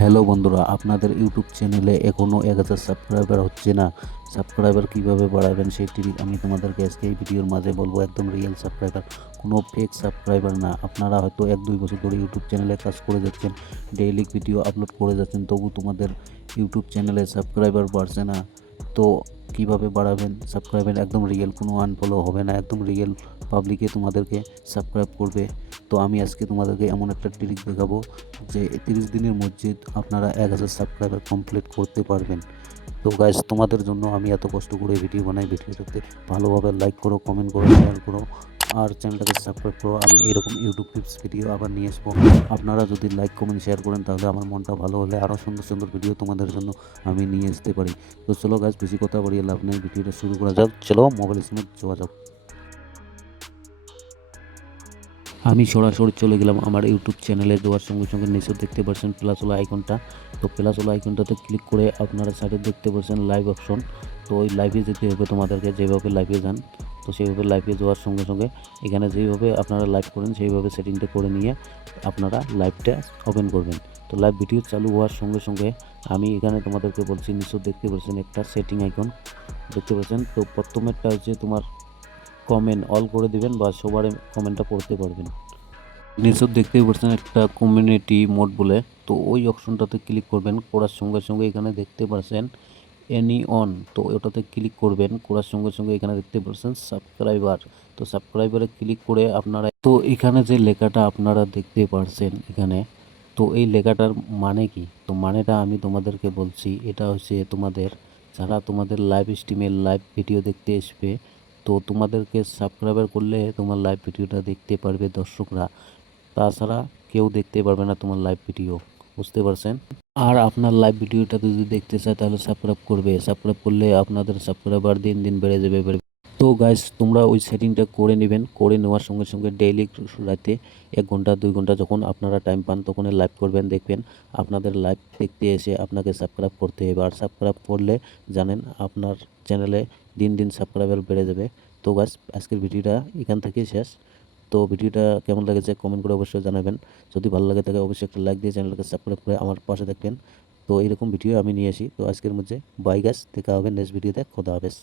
Hello বন্ধুরা, আপনাদের YouTube চ্যানেলে এখনও 1000 সাবস্ক্রাইবার হচ্ছে না। সাবস্ক্রাইবার কীভাবে বাড়াবেন সেই ট্রিক আমি তোমাদেরকে আজকে এই ভিডিওর মাঝে বলবো। একদম রিয়েল সাবস্ক্রাইবার, কোনো ফেক সাবস্ক্রাইবার না। আপনারা হয়তো 1-2 বছর ধরে ইউটিউব চ্যানেলে কাজ করে যাচ্ছেন, ডেইলি ভিডিও আপলোড করে যাচ্ছেন, তবু তোমাদের ইউটিউব চ্যানেলে সাবস্ক্রাইবার বাড়ছে না। তো কিভাবে বাড়াবেন সাবস্ক্রাইবার? একদম রিয়েল, কোনো আনফলো হবে না, একদম রিয়েল পাবলিকে তোমাদেরকে সাবস্ক্রাইব করবে। তো আমি আজকে তোমাদেরকে এমন একটা ট্রিক দেখাবো যে 30 দিনের মধ্যে আপনারা 1000 সাবস্ক্রাইবার কমপ্লিট করতে পারবেন। তো গাইস, তোমাদের জন্য আমি এত কষ্ট করে ভিডিও বানাই। ভিডিওটাতে ভালোভাবে লাইক করো, কমেন্ট করো, শেয়ার করো আর চ্যানেলটাকে সাবস্ক্রাইব করো। আমি এরকম ইউটিউব টিপস ভিডিও আবার নিয়ে আসবো। আপনারা যদি লাইক কমেন্ট শেয়ার করেন তাহলে আমার মনটা ভালো হলে আরও সুন্দর সুন্দর ভিডিও তোমাদের জন্য আমি নিয়ে আসতে পারি। তো চলো গাইস, বেশি কথা বাড়িয়ে লাভ নেই, ভিডিওটা শুরু করা যাক। চলো মোবাইল স্ক্রিনে যাওয়া যাক। আমি সরাসরি চলে গেলাম আমার ইউটিউব চ্যানেলে। যাওয়ার সঙ্গে সঙ্গে নিচে দেখতে পাচ্ছেন প্লাসওয়ালা আইকনটা। তো প্লাসওয়ালা আইকনটাতে ক্লিক করে আপনারা সাইডে দেখতে পাচ্ছেন লাইভ অপশন। তো ওই লাইভে যেতে হবে তোমাদেরকে, যেভাবে লাইভে যান তো সেইভাবে লাইভে যাওয়ার সঙ্গে সঙ্গে এখানে যেভাবে আপনারা লাইভ করেন সেইভাবে সেটিংটা করে নিয়ে আপনারা লাইভটা ওপেন করবেন। তো লাইভ ভিডিও চালু হওয়ার সঙ্গে সঙ্গে আমি এখানে তোমাদেরকে বলছি, নিচে দেখতে পাচ্ছেন একটা সেটিং আইকন দেখতে পাচ্ছেন। তো প্রথমেরটা হচ্ছে তোমার কমেন্ট অল করে দিবেন বা সবার কমেন্টটা পড়তে পারবেন। নিচে দেখতেই পাচ্ছেন একটা কমিউনিটি মোড বলে, তো ওই অপশনটাতে ক্লিক করবেন। করার সঙ্গে সঙ্গে এখানে দেখতে পাচ্ছেন এনি অন, তো ওটাতে ক্লিক করবেন। করার সঙ্গে সঙ্গে এখানে দেখতে পাচ্ছেন সাবস্ক্রাইবার, তো সাবস্ক্রাইবারে ক্লিক করে আপনারা, তো এখানে যে লেখাটা আপনারা দেখতে পাচ্ছেন এখানে, তো এই লেখাটার মানে কি? তো মানেটা আমি তোমাদেরকে বলছি। এটা হচ্ছে তোমাদের, যারা তোমাদের লাইভ স্ট্রিমে লাইভ ভিডিও দেখতে আসবে, তো তোমাদেরকে সাবস্ক্রাইবার করলে তোমার লাইভ ভিডিওটা দেখতে পারবে দর্শকরা, তাছাড়া কেউ দেখতে পারবে না তোমার লাইভ ভিডিও। বুঝতে পারছেন? আর আপনার লাইভ ভিডিওটা যদি দেখতে চায় তাহলে সাবস্ক্রাইব করবে। সাবস্ক্রাইব করলে আপনাদের সাবস্ক্রাইবার দিন দিন বেড়ে যাবে। তো গাইস, তোমরা ওই সেটিংটা করে নেবেন। করে নেওয়ার সঙ্গে সঙ্গে ডেইলি রাতে 1 ঘন্টা 2 ঘন্টা যখন আপনারা টাইম পান তখন লাইভ করবেন। দেখবেন আপনাদের লাইভ দেখতে এসে আপনাকে সাবস্ক্রাইব করতে হবে। আর সাবস্ক্রাইব করলে জানেন আপনার চ্যানেলে দিন দিন সাবস্ক্রাইবার বেড়ে যাবে। তো গাইস, আজকের ভিডিওটা এখান থেকেই শেষ। তো ভিডিওটা কেমন লেগেছে কমেন্ট করে অবশ্যই জানাবেন। যদি ভালো লাগে তাহলে অবশ্যই একটা লাইক দিয়ে চ্যানেলটাকে সাবস্ক্রাইব করে আমার পাশে থাকবেন। তো এরকম ভিডিও আমি নিয়ে আসি। তো আজকের মধ্যে বাই গাইস, দেখা হবে নেক্সট ভিডিওতে। খোদা হাফেজ।